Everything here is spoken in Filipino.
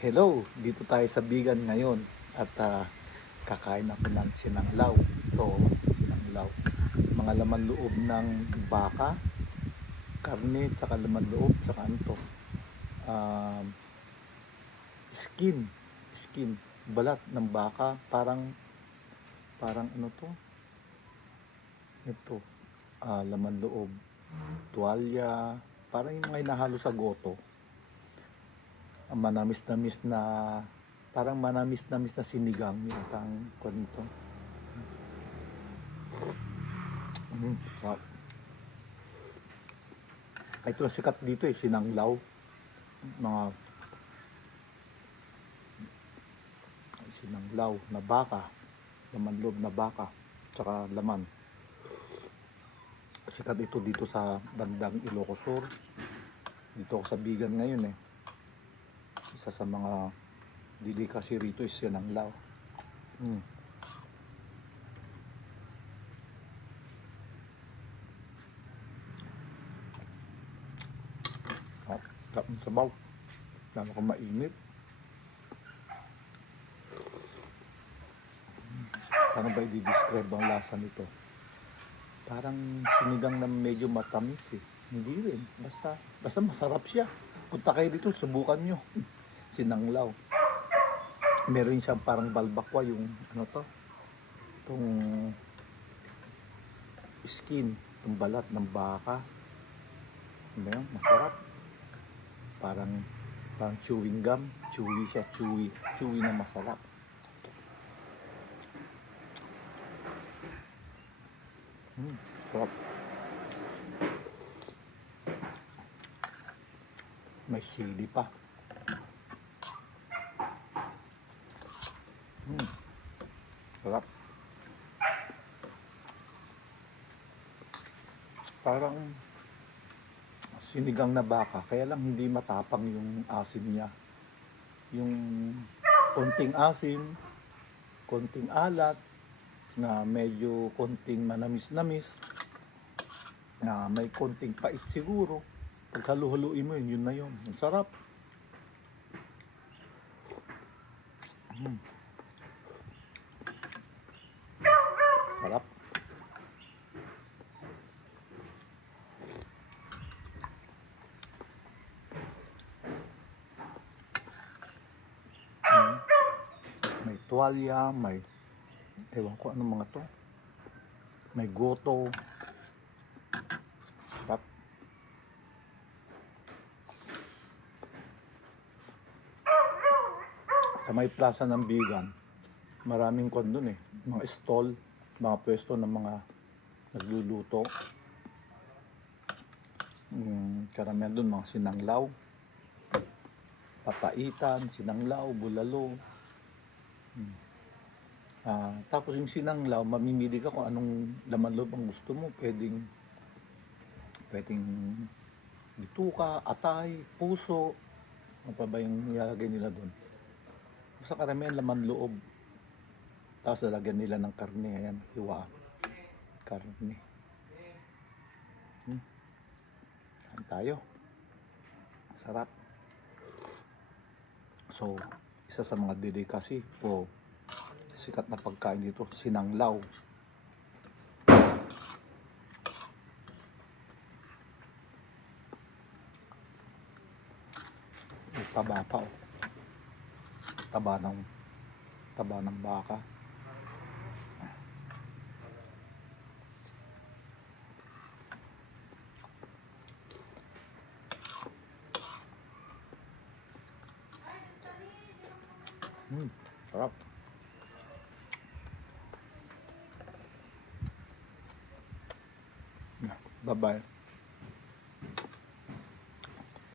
Hello, dito tayo sa Bigan ngayon at ah, kakain ako ng sinanglaw. Ito, sinanglaw. Mga laman loob ng baka, karne, tsaka laman loob, tsaka ano um, skin, skin, balat ng baka, parang, parang ano to, ito, ah, laman loob, tuwalya, parang yung mga hinahalo sa goto ang manamis-namis na parang manamis-namis na sinigang yung tang kwento. Mm, sarap. Ito ang sikat dito eh, sinanglaw. Mga sinanglaw na baka, laman loob na baka, tsaka laman. Sikat ito dito sa bandang Ilocos Sur. Dito ako sa Bigan ngayon eh isa sa mga didikasi rito is sinanglaw. Mm. Ah, tap ng sabaw. Lalo ko mainit. Paano ba i-describe ang lasa nito? Parang sinigang na medyo matamis eh. Hindi rin. Basta, basta masarap siya. Punta kayo dito, subukan nyo. Sinanglaw. Meron siyang parang balbakwa yung ano to. Itong skin, yung balat ng baka. Ano? Masarap. Parang parang chewing gum. Chewy siya, chewy. Chewy na masarap. Hmm, sarap. May sili pa. Hmm. Sarap. Parang sinigang na baka, kaya lang hindi matapang yung asim niya. Yung konting asim, konting alat, na medyo konting manamis-namis, na may konting pait siguro. Pagkaluhaluin mo yun, yun na yun. Ang sarap. Mm. Sarap. Mm. May tuwalya, may ewan ko ano mga to. May goto. Sarap. sa may plaza ng Bigan, maraming kwan dun eh. Mga stall, mga pwesto ng mga nagluluto. Mm, karamihan dun mga sinanglaw, papaitan, sinanglaw, bulalo. Mm. Ah, tapos yung sinanglaw, mamimili ka kung anong laman loob ang gusto mo. Pwedeng, pwedeng bituka, atay, puso. Ano pa ba yung nilalagay nila doon? Sa karamihan laman loob. Tapos lalagyan nila ng karne. Ayan, hiwa. Karne. Hmm. Kain tayo. Sarap. So, isa sa mga delicacy o sikat na pagkain dito, sinanglaw. May taba pa oh taba ng taba ng baka. Hmm, sarap. Bye-bye.